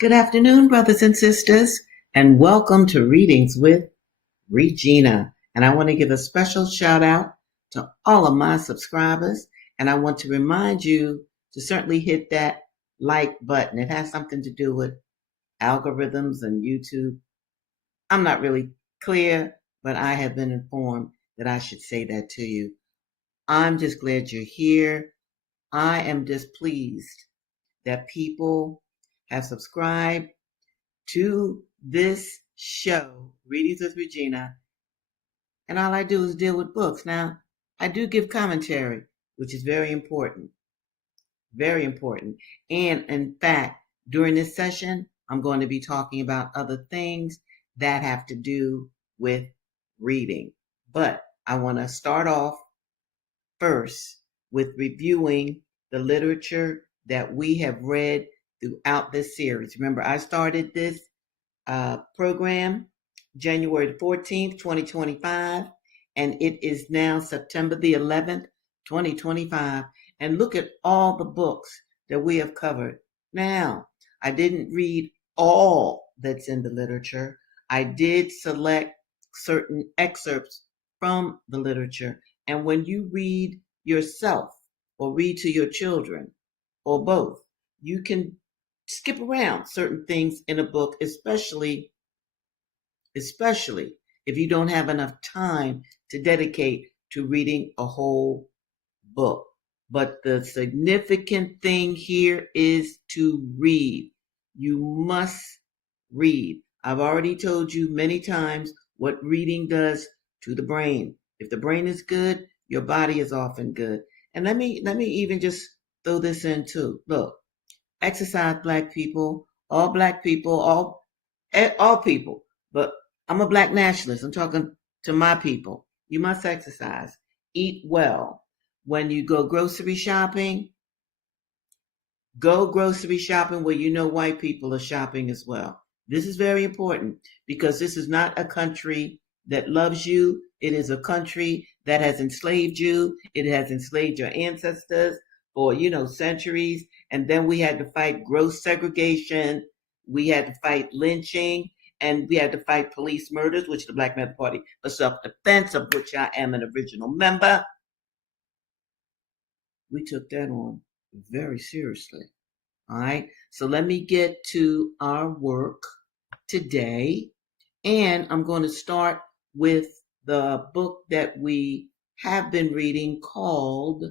Good afternoon, brothers and sisters, and welcome to Readings with Regina. And I want to give a special shout out to all of my subscribers. And I want to remind you to certainly hit that like button. It has something to do with algorithms and YouTube. I'm not really clear, but I have been informed that I should say that to you. I'm just glad you're here. I am just pleased that people have subscribed to this show, Readings with Regina, and all I do is deal with books. Now, I do give commentary, which is very important, very important. And in fact, during this session, I'm going to be talking about other things that have to do with reading. But I want to start off first with reviewing the literature that we have read throughout this series. Remember, I started this program January 14th, 2025, and it is now September the 11th, 2025. And look at all the books that we have covered. Now, I didn't read all that's in the literature. I did select certain excerpts from the literature. And when you read yourself or read to your children or both, you can skip around certain things in a book, especially if you don't have enough time to dedicate to reading a whole book. But the significant thing here is to read. You must read. I've already told you many times what reading does to the brain. If the brain is good, your body is often good. And let me even just throw this in too. Look, exercise, black people, all people. But I'm a black nationalist. I'm talking to my people. You must exercise, eat well. When you go grocery shopping where you know white people are shopping as well. This is very important because this is not a country that loves you. It is a country that has enslaved you. It has enslaved your ancestors for, centuries. And then we had to fight gross segregation. We had to fight lynching. And we had to fight police murders, which the Black Panther Party for self-defense, of which I am an original member. We took that on very seriously. All right. So let me get to our work today. And I'm going to start with the book that we have been reading called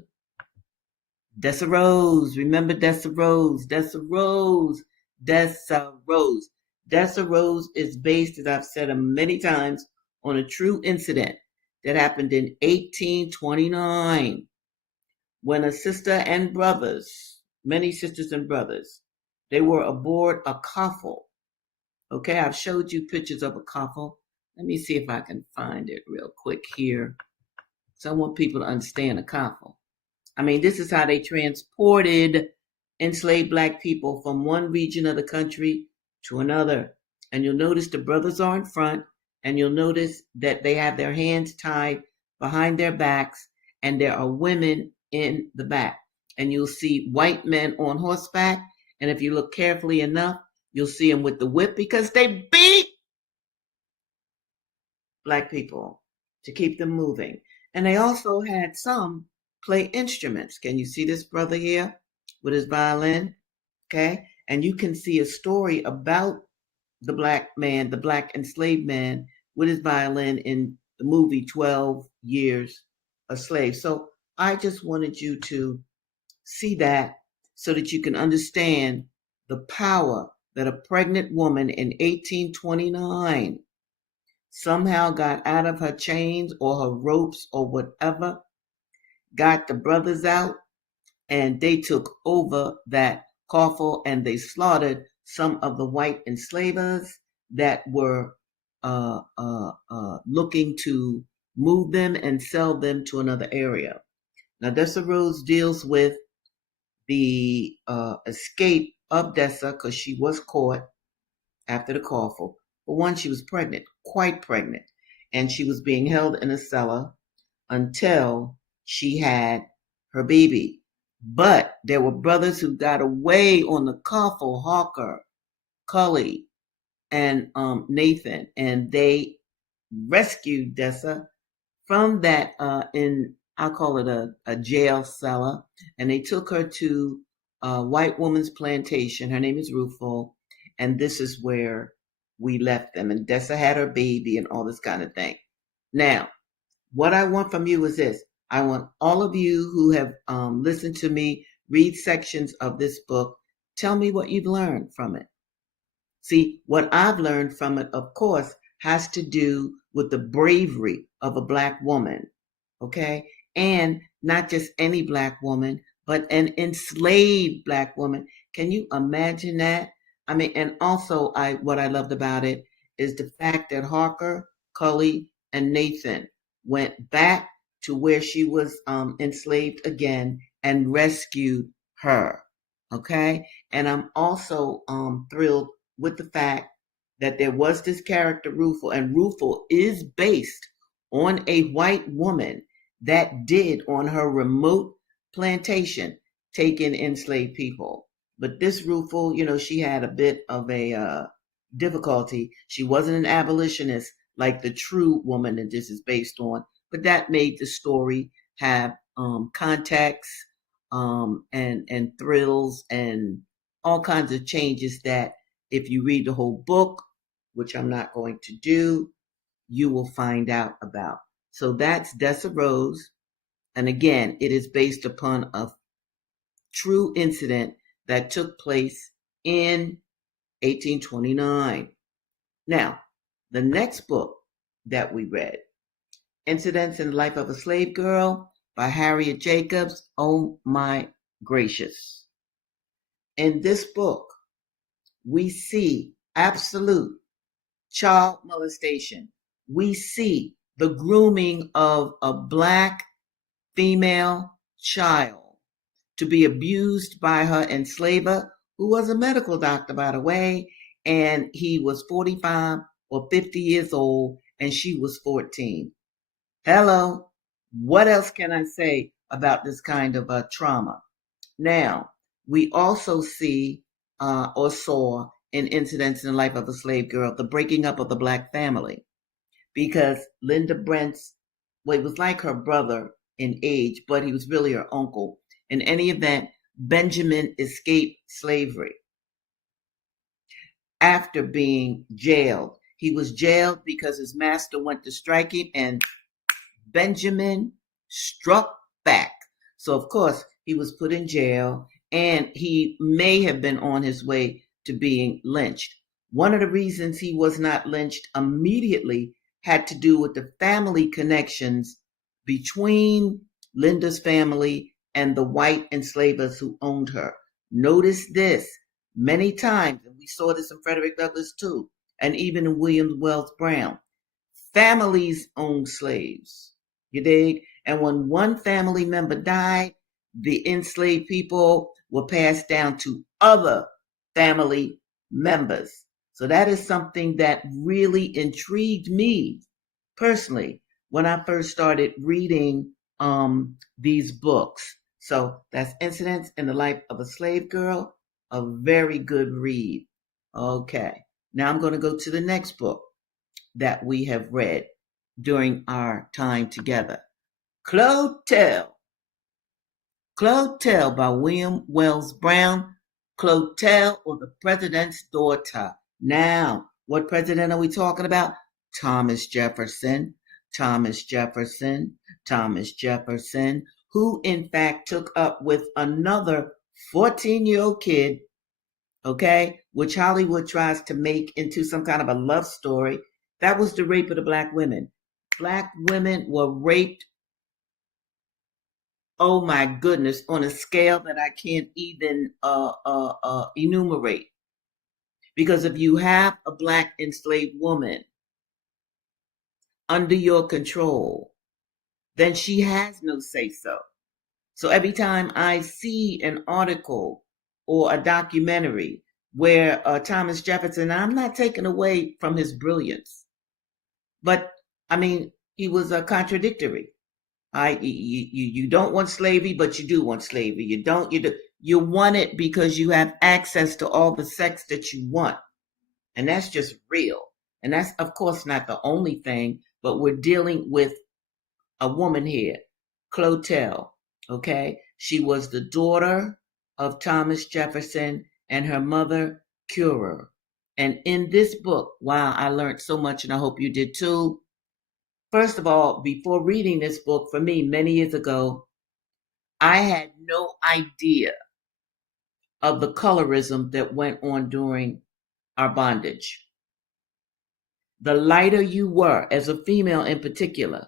Dessa Rose. Remember Dessa Rose. Dessa Rose. Dessa Rose. Dessa Rose is based, as I've said many times, on a true incident that happened in 1829 when a sister and brothers, many sisters and brothers, they were aboard a coffle. Okay, I've showed you pictures of a coffle. Let me see if I can find it real quick here. So I want people to understand a coffle. I mean, this is how they transported enslaved black people from one region of the country to another. And you'll notice the brothers are in front, and you'll notice that they have their hands tied behind their backs, and there are women in the back. And you'll see white men on horseback, and if you look carefully enough, you'll see them with the whip because they beat black people to keep them moving. And they also had some play instruments. Can you see this brother here with his violin? Okay. And you can see a story about the black man, the black enslaved man with his violin in the movie 12 Years a Slave. So I just wanted you to see that so that you can understand the power that a pregnant woman in 1829 somehow got out of her chains or her ropes or whatever, got the brothers out, and they took over that coffle and they slaughtered some of the white enslavers that were looking to move them and sell them to another area. Now, Dessa Rose deals with the escape of Dessa because she was caught after the coffle. For one, she was pregnant, quite pregnant, and she was being held in a cellar until she had her baby. But there were brothers who got away on the coffle, Hawker, Cully, and Nathan, and they rescued Dessa from that I'll call it a jail cellar, and they took her to a white woman's plantation. Her name is Rufo, and this is where we left them. And Dessa had her baby and all this kind of thing. Now, what I want from you is this. I want all of you who have listened to me read sections of this book, tell me what you've learned from it. See, what I've learned from it, of course, has to do with the bravery of a Black woman, okay? And not just any Black woman, but an enslaved Black woman. Can you imagine that? I mean, and also what I loved about it is the fact that Harker, Cully, and Nathan went back to where she was enslaved again and rescued her, okay? And I'm also thrilled with the fact that there was this character, Rufo, and Rufo is based on a white woman that did on her remote plantation take in enslaved people. But this Rufo, she had a bit of a difficulty. She wasn't an abolitionist like the true woman that this is based on, but that made the story have context and thrills and all kinds of changes that if you read the whole book, which I'm not going to do, you will find out about. So that's Dessa Rose. And again, it is based upon a true incident that took place in 1829. Now, the next book that we read, Incidents in the Life of a Slave Girl by Harriet Jacobs. Oh my gracious. In this book, we see absolute child molestation. We see the grooming of a Black female child to be abused by her enslaver, who was a medical doctor, by the way, and he was 45 or 50 years old, and she was 14. Hello, what else can I say about this kind of trauma? Now, we also see or saw in Incidents in the Life of a Slave Girl the breaking up of the Black family, because Linda Brent's, well, he was like her brother in age, but he was really her uncle. In any event, Benjamin escaped slavery after being jailed. He was jailed because his master went to strike him, and Benjamin struck back. So, of course, he was put in jail, and he may have been on his way to being lynched. One of the reasons he was not lynched immediately had to do with the family connections between Linda's family and the white enslavers who owned her. Notice this many times, and we saw this in Frederick Douglass too, and even in William Wells Brown. Families owned slaves, you dig? And when one family member died, the enslaved people were passed down to other family members. So that is something that really intrigued me personally when I first started reading these books. So that's Incidents in the Life of a Slave Girl, a very good read. Okay, now I'm going to go to the next book that we have read during our time together. Clotel. Clotel by William Wells Brown. Clotel, or the President's Daughter. Now, what president are we talking about? Thomas Jefferson. Thomas Jefferson. Thomas Jefferson, who in fact took up with another 14-year-old kid, okay, which Hollywood tries to make into some kind of a love story. That was the rape of the Black women. Black women were raped, oh my goodness, on a scale that I can't even enumerate. Because if you have a Black enslaved woman under your control, then she has no say-so. So every time I see an article or a documentary where Thomas Jefferson, I'm not taking away from his brilliance, but I mean, he was contradictory. You don't want slavery, but you do want slavery. You don't. You want it because you have access to all the sex that you want. And that's just real. And that's, of course, not the only thing, but we're dealing with a woman here, Clotel. Okay. She was the daughter of Thomas Jefferson and her mother, Currer. And in this book, wow, I learned so much, and I hope you did too. First of all, before reading this book, for me, many years ago, I had no idea of the colorism that went on during our bondage. The lighter you were, as a female in particular,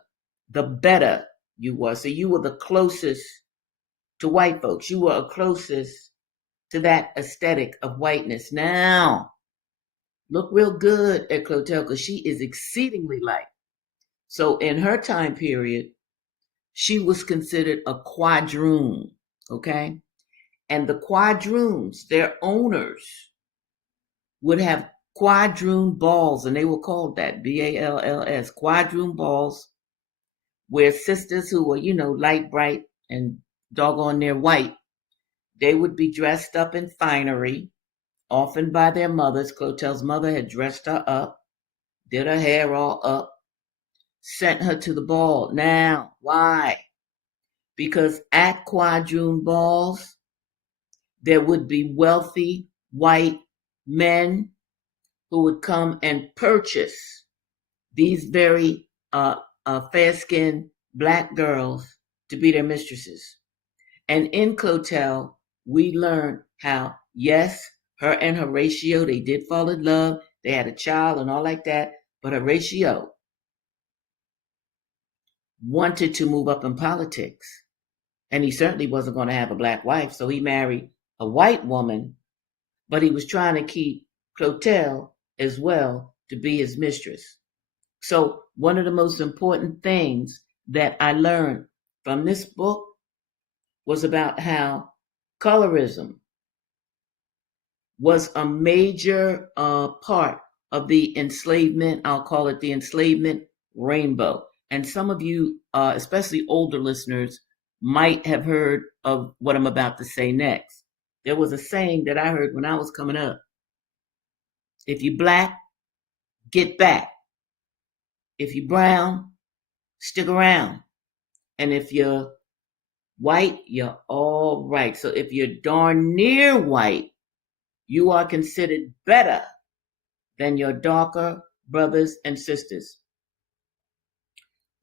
the better you were. So you were the closest to white folks. You were closest to that aesthetic of whiteness. Now, look real good at Clotel because she is exceedingly light. So in her time period, she was considered a quadroon, okay? And the quadroons, their owners, would have quadroon balls, and they were called that, BALLS, quadroon balls, where sisters who were, light, bright, and doggone near white, they would be dressed up in finery, often by their mothers. Clotel's mother had dressed her up, did her hair all up, sent her to the ball. Now, why? Because at quadroon balls, there would be wealthy white men who would come and purchase these very fair-skinned black girls to be their mistresses. And in Clotel, we learned how, yes, her and Horatio, they did fall in love. They had a child and all like that. But Horatio wanted to move up in politics. And he certainly wasn't going to have a black wife. So he married a white woman, but he was trying to keep Clotel as well to be his mistress. So one of the most important things that I learned from this book was about how colorism was a major part of the enslavement. I'll call it the enslavement rainbow. And some of you, especially older listeners, might have heard of what I'm about to say next. There was a saying that I heard when I was coming up. If you black, get back. If you brown, stick around. And if you're white, you're all right. So if you're darn near white, you are considered better than your darker brothers and sisters.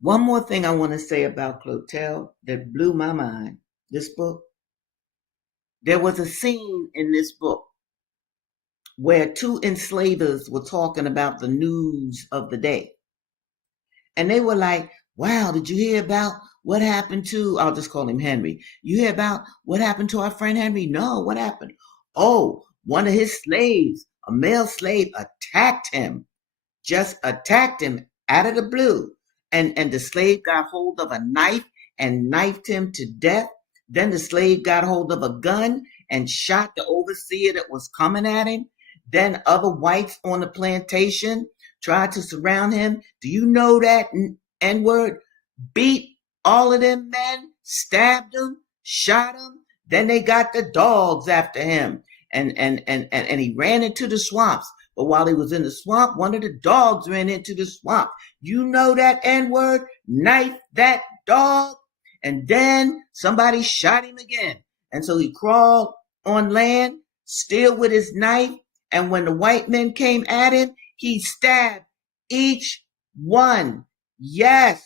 One more thing I want to say about Clotel that blew my mind, this book. There was a scene in this book where two enslavers were talking about the news of the day. And they were like, wow, did you hear about what happened to, I'll just call him Henry. You hear about what happened to our friend Henry? No, what happened? Oh, one of his slaves, a male slave, just attacked him out of the blue. And the slave got hold of a knife and knifed him to death. Then the slave got hold of a gun and shot the overseer that was coming at him. Then other whites on the plantation tried to surround him. Do you know that N-word? Beat all of them men, stabbed them, shot them. Then they got the dogs after him. And he ran into the swamps. But while he was in the swamp, one of the dogs ran into the swamp. You know that N-word? Knife that dog. And then somebody shot him again. And so he crawled on land, still with his knife. And when the white men came at him, he stabbed each one. Yes.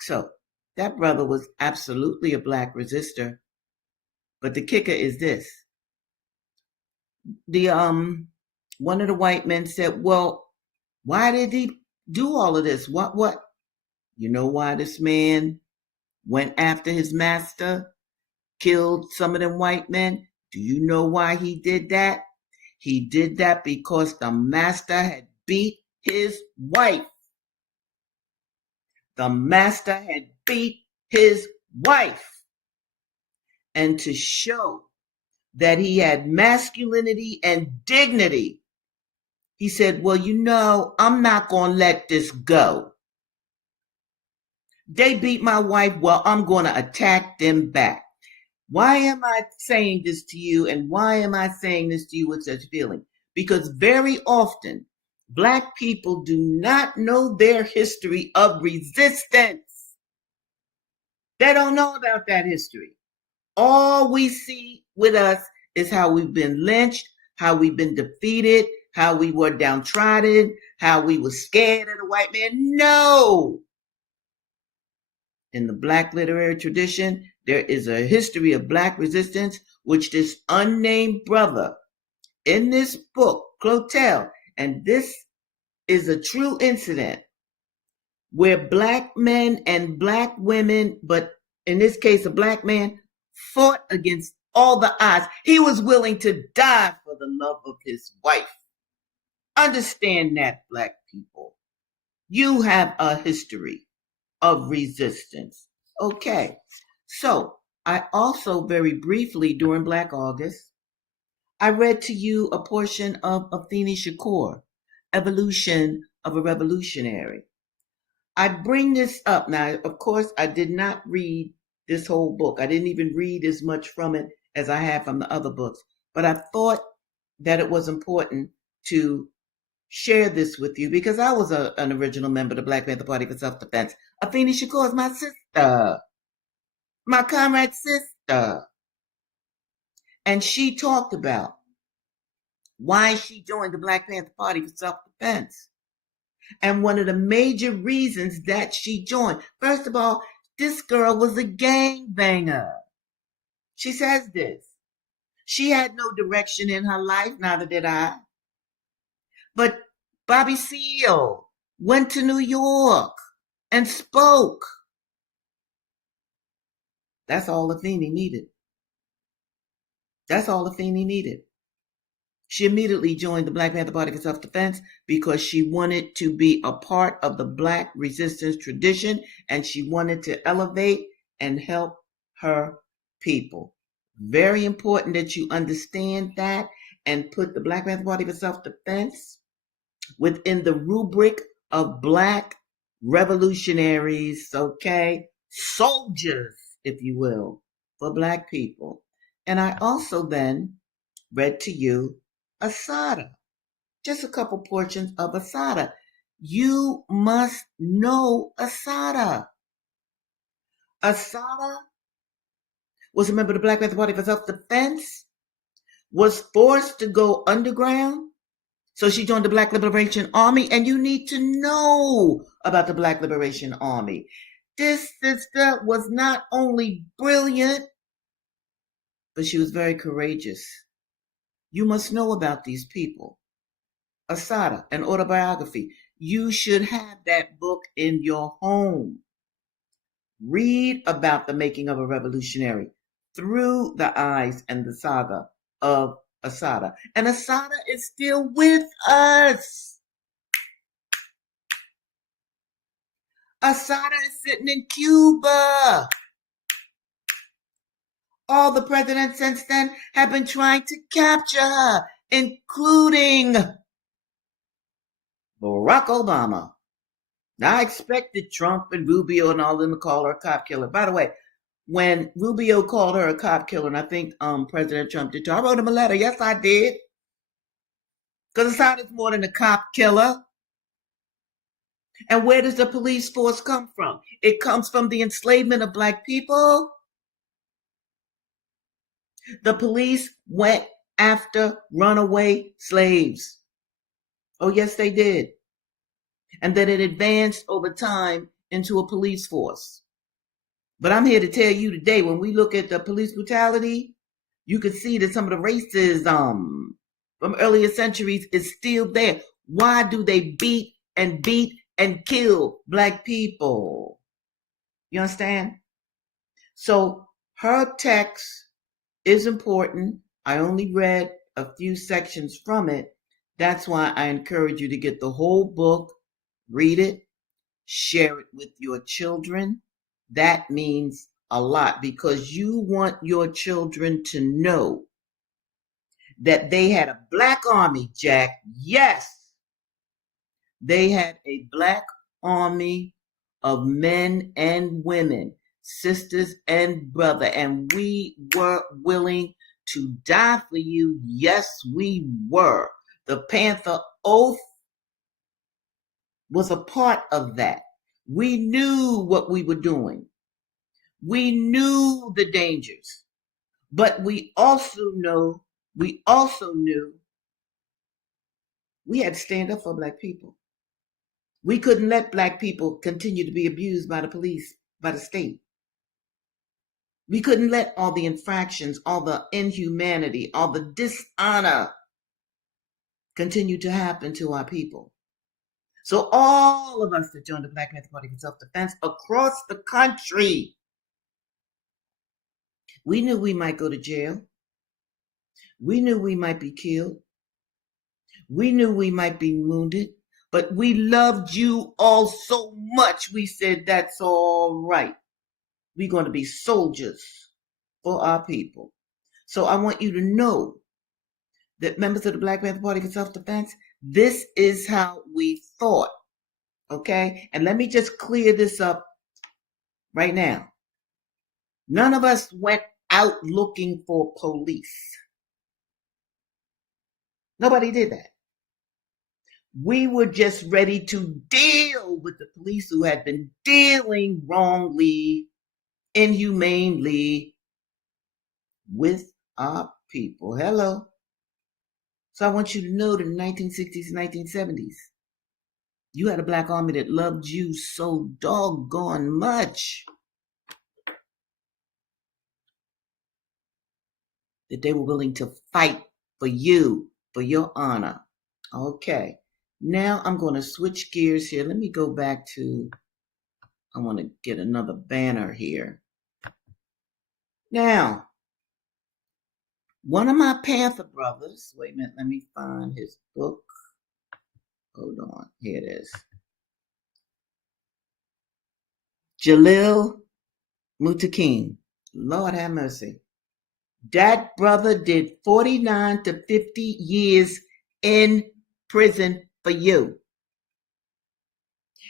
So that brother was absolutely a black resistor. But the kicker is this. One of the white men said, well, why did he do all of this? What? You know why this man went after his master, killed some of them white men? Do you know why he did that? He did that because the master had beat his wife. The master had beat his wife. And to show that he had masculinity and dignity, he said, well, I'm not going to let this go. They beat my wife. Well, I'm going to attack them back. Why am I saying this to you? And why am I saying this to you with such feeling? because very often Black people do not know their history of resistance. They don't know about that history. All we see with us is how we've been lynched, how we've been defeated, how we were downtrodden, how we were scared of the white man. No! In the Black literary tradition, there is a history of Black resistance, which this unnamed brother in this book, Clotel, and this is a true incident where Black men and Black women, but in this case, a Black man, fought against all the odds. He was willing to die for the love of his wife. Understand that, Black people. You have a history of resistance. Okay. So I also very briefly during Black August, I read to you a portion of Afeni Shakur, Evolution of a Revolutionary. I bring this up now. Of course, I did not read this whole book. I didn't even read as much from it as I have from the other books. But I thought that it was important to share this with you because I was an original member of the Black Panther Party for Self-Defense. Afeni Shakur is my sister, my comrade's sister. And she talked about why she joined the Black Panther Party for Self-Defense. And one of the major reasons that she joined, first of all, this girl was a gangbanger. She says this. She had no direction in her life, neither did I. But Bobby Seale went to New York and spoke. That's all Afeni needed. That's all Afeni needed. She immediately joined the Black Panther Party for Self-Defense because she wanted to be a part of the Black resistance tradition and she wanted to elevate and help her people. Very important that you understand that and put the Black Panther Party for Self-Defense within the rubric of Black revolutionaries, okay? Soldiers, if you will, for Black people. And I also then read to you Asada, just a couple portions of Asada. You must know Asada. Asada was a member of the Black Panther Party for Self-Defense, was forced to go underground, so she joined the Black Liberation Army, and you need to know about the Black Liberation Army. This sister was not only brilliant, but she was very courageous. You must know about these people. Asada, an autobiography. You should have that book in your home. Read about the making of a revolutionary through the eyes and the saga of Asada. And Asada is still with us. Asada is sitting in Cuba. All the presidents since then have been trying to capture her, including Barack Obama. Now, I expected Trump and Rubio and all of them to call her a cop killer. By the way, when Rubio called her a cop killer, and I think President Trump did too, I wrote him a letter. Yes, I did. Because Asada's more than a cop killer. And where does the police force come from? It comes from the enslavement of Black people. The police went after runaway slaves. Oh, yes, they did. And that it advanced over time into a police force. But I'm here to tell you today, when we look at the police brutality, you can see that some of the racism from earlier centuries is still there. Why do they beat and kill Black people? You understand? So her text is important. I only read a few sections from it. That's why I encourage you to get the whole book, read it, share it with your children. That means a lot because you want your children to know that they had a Black army, Jack. Yes, they had a Black army of men and women, sisters and brother, and we were willing to die for you. Yes, we were. The Panther Oath was a part of that. We knew what we were doing. We knew the dangers, but we also knew we had to stand up for Black people. We couldn't let Black people continue to be abused by the police, by the state. We couldn't let all the infractions, all the inhumanity, all the dishonor continue to happen to our people. So all of us that joined the Black Panther Party for Self-Defense across the country, we knew we might go to jail. We knew we might be killed. We knew we might be wounded, but we loved you all so much. We said, that's all right. We're going to be soldiers for our people. So I want you to know that members of the Black Panther Party for Self-Defense, this is how we thought. Okay? And let me just clear this up right now. None of us went out looking for police. Nobody did that. We were just ready to deal with the police who had been dealing wrongly, inhumanely with our people. Hello. So I want you to know that in the 1960s and 1970s, you had a Black army that loved you so doggone much that they were willing to fight for you, for your honor. Okay. Now I'm going to switch gears here. Let me go back to, I want to get another banner here. Now, one of my Panther brothers, wait a minute, let me find his book. Hold on, here it is. Jalil Mutakim. Lord have mercy. That brother did 49 to 50 years in prison for you.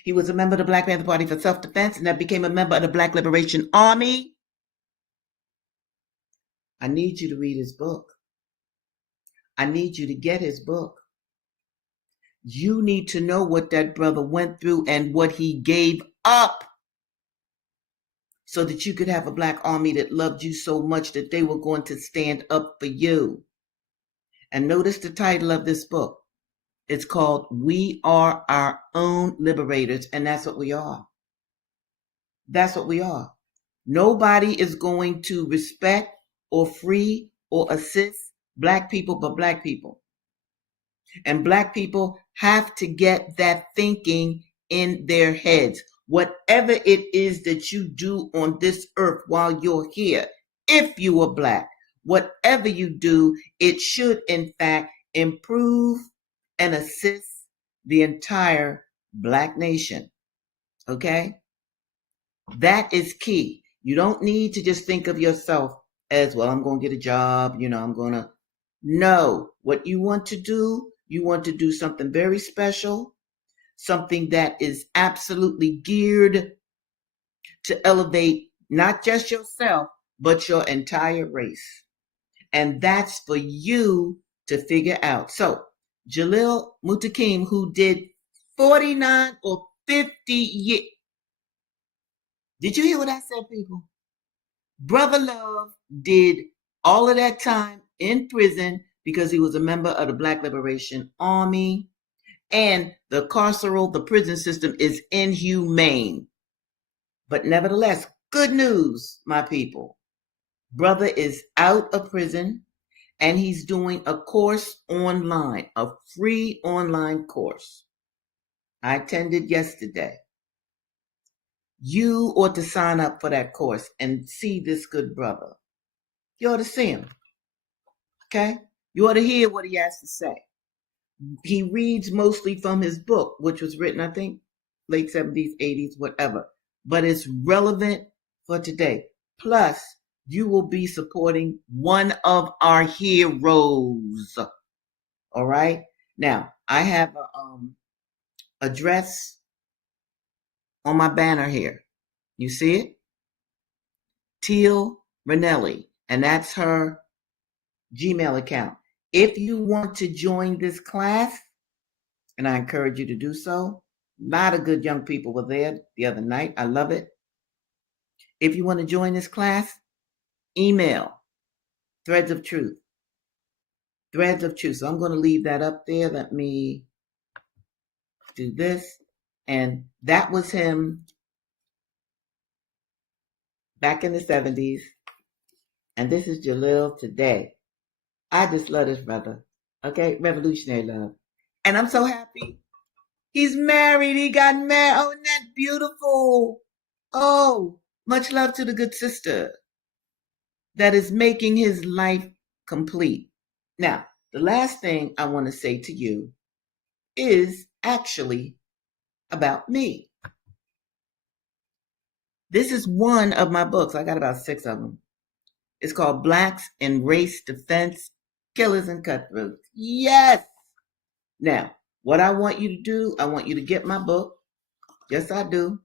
He was a member of the Black Panther Party for Self-Defense and then became a member of the Black Liberation Army. I need you to read his book. I need you to get his book. You need to know what that brother went through and what he gave up so that you could have a Black army that loved you so much that they were going to stand up for you. And notice the title of this book. It's called We Are Our Own Liberators, and that's what we are. That's what we are. Nobody is going to respect or free or assist Black people but Black people. And Black people have to get that thinking in their heads. Whatever it is that you do on this earth while you're here, if you are Black, whatever you do, it should in fact improve and assist the entire Black nation. Okay? That is key. You don't need to just think of yourself as, well, I'm going to get a job, I'm going to. No, what you want to do something very special, something that is absolutely geared to elevate not just yourself, but your entire race. And that's for you to figure out. So, Jalil Mutakim, who did 49 or 50 years. Did you hear what I said, people? Brother Love did all of that time in prison because he was a member of the Black Liberation Army. And the prison system is inhumane. But nevertheless, good news, my people. Brother is out of prison and he's doing a course online, a free online course. I attended yesterday. You ought to sign up for that course and see this good brother. You ought to see him. Okay? You ought to hear what he has to say. He reads mostly from his book, which was written, I think, late 70s, 80s, whatever. But it's relevant for today. Plus, you will be supporting one of our heroes. All right? Now, I have a address on my banner here. You see it? Teal Ranelli. And that's her Gmail account. If you want to join this class, and I encourage you to do so, a lot of good young people were there the other night. I love it. If you want to join this class, email Threads of Truth. Threads of Truth. So I'm going to leave that up there. Let me do this. And that was him back in the 70s. And this is Jalil today. I just love this brother. Okay, revolutionary love. And I'm so happy. He's married. He got married. Oh, isn't that beautiful? Oh, much love to the good sister that is making his life complete. Now, the last thing I want to say to you is actually about me. This is one of my books. I got about 6 of them. It's called Blacks in Race Defense, Killers and Cutthroats. Yes! Now, what I want you to do, I want you to get my book. Yes, I do.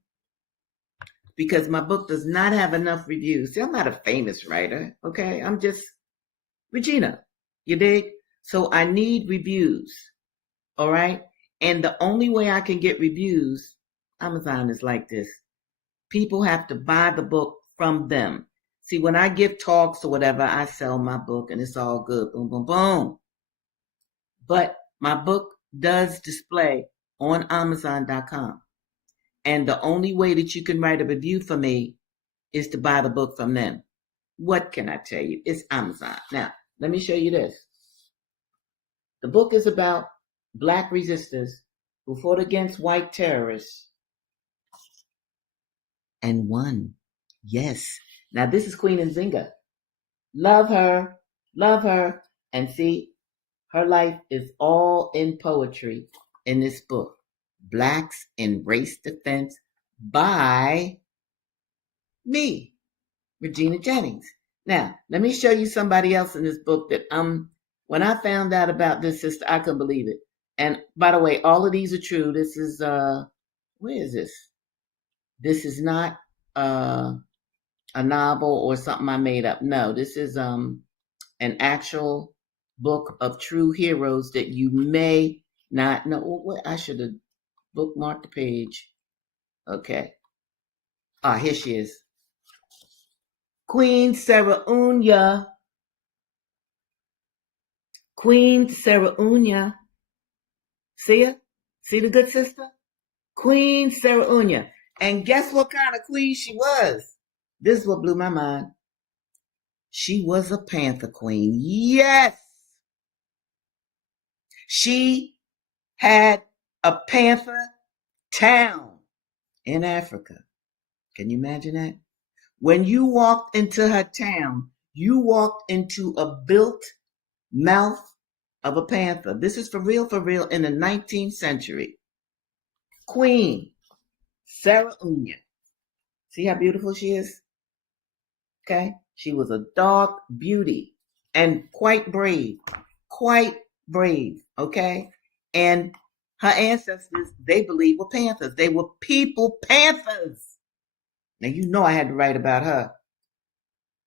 Because my book does not have enough reviews. See, I'm not a famous writer, okay? I'm just Regina. You dig? So I need reviews, all right? And the only way I can get reviews, Amazon is like this. People have to buy the book from them. See, when I give talks or whatever, I sell my book and it's all good. Boom, boom, boom. But my book does display on Amazon.com. And the only way that you can write a review for me is to buy the book from them. What can I tell you? It's Amazon. Now, let me show you this. The book is about Black resistors who fought against white terrorists and won. Yes. Now, this is Queen Nzinga. Love her. Love her. And see, her life is all in poetry in this book, Blacks in Race Defense, by me, Regina Jennings. Now, let me show you somebody else in this book that when I found out about this sister, I couldn't believe it. And by the way, all of these are true. This is where is this? This is not a novel or something I made up. No, this is an actual book of true heroes that you may not know. What I should have bookmarked the page. Okay. Ah, here she is. Queen Saraunya. Queen Saraunya. See her? See the good sister? Queen Saraunya. And guess what kind of queen she was? This is what blew my mind. She was a Panther queen. Yes! She had a Panther town in Africa. Can you imagine that? When you walked into her town, you walked into a built mouth of a panther. This is for real, in the 19th century. Queen Saraunya. See how beautiful she is? Okay? She was a dark beauty and quite brave. Quite brave, okay? And her ancestors, they believe, were panthers. They were people panthers. Now, you know I had to write about her.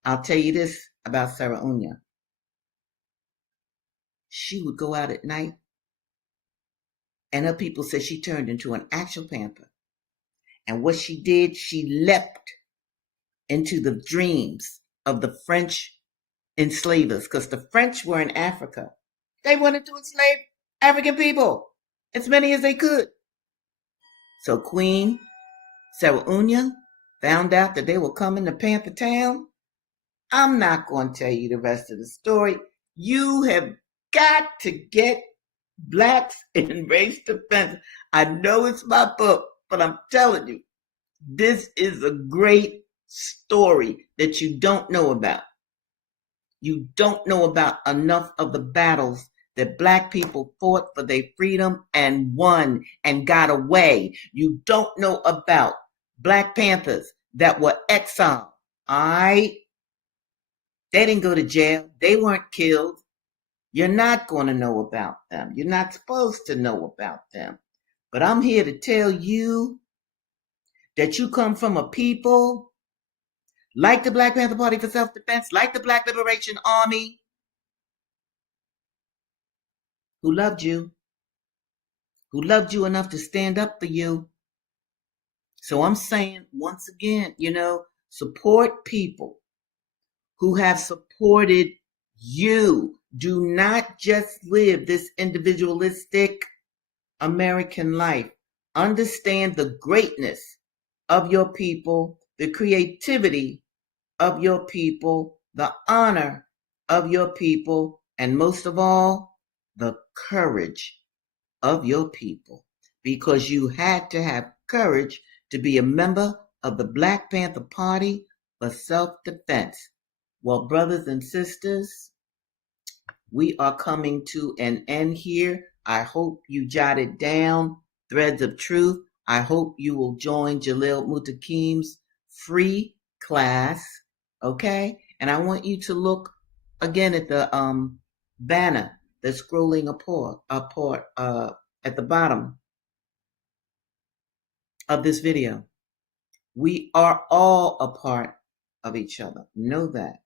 I'll tell you this about Saraunya. She would go out at night, and her people said she turned into an actual panther. And what she did, she leapt into the dreams of the French enslavers, because the French were in Africa. They wanted to enslave African people, as many as they could. So Queen Saraunya found out that they were coming to Panther Town. I'm not going to tell you the rest of the story. You have got to get Blacks in Race Defense. I know it's my book, but I'm telling you, this is a great story that you don't know about. You don't know about enough of the battles that Black people fought for their freedom and won and got away. You don't know about Black Panthers that were exiled. All right? They didn't go to jail. They weren't killed. You're not going to know about them. You're not supposed to know about them. But I'm here to tell you that you come from a people like the Black Panther Party for Self-Defense, like the Black Liberation Army, who loved you enough to stand up for you. So I'm saying once again, support people who have supported you. Do not just live this individualistic American life. Understand the greatness of your people, the creativity of your people, the honor of your people, and most of all, the courage of your people. Because you had to have courage to be a member of the Black Panther Party for self-defense. Well, brothers and sisters, we are coming to an end here. I hope you jotted down threads of truth. I hope you will join Jalil Mutakim's free class. Okay? And I want you to look again at the banner that's scrolling at the bottom of this video. We are all a part of each other. Know that.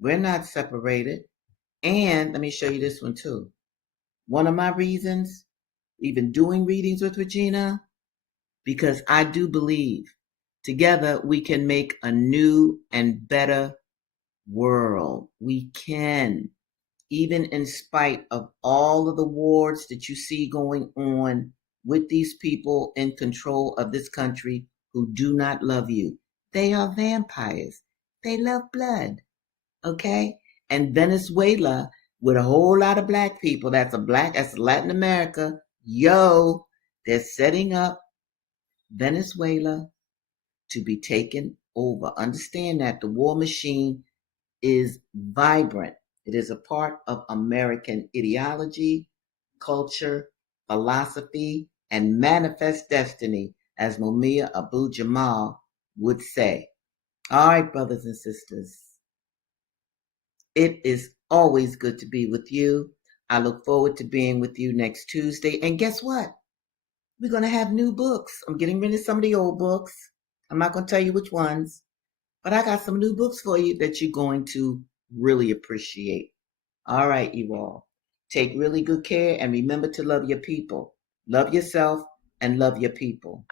We're not separated. And let me show you this one too. One of my reasons, even doing readings with Regina, because I do believe together we can make a new and better world. We can, even in spite of all of the wars that you see going on with these people in control of this country who do not love you. They are vampires. They love blood. Okay? And Venezuela, with a whole lot of black people, that's Latin America, they're setting up Venezuela to be taken over. Understand that the war machine is vibrant. It is a part of American ideology, culture, philosophy, and manifest destiny, as Mumia Abu Jamal would say. All right, brothers and sisters. It is always good to be with you. I look forward to being with you next Tuesday. And guess what? We're going to have new books. I'm getting rid of some of the old books. I'm not going to tell you which ones, but I got some new books for you that you're going to really appreciate. All right, you all. Take really good care and remember to love your people. Love yourself and love your people.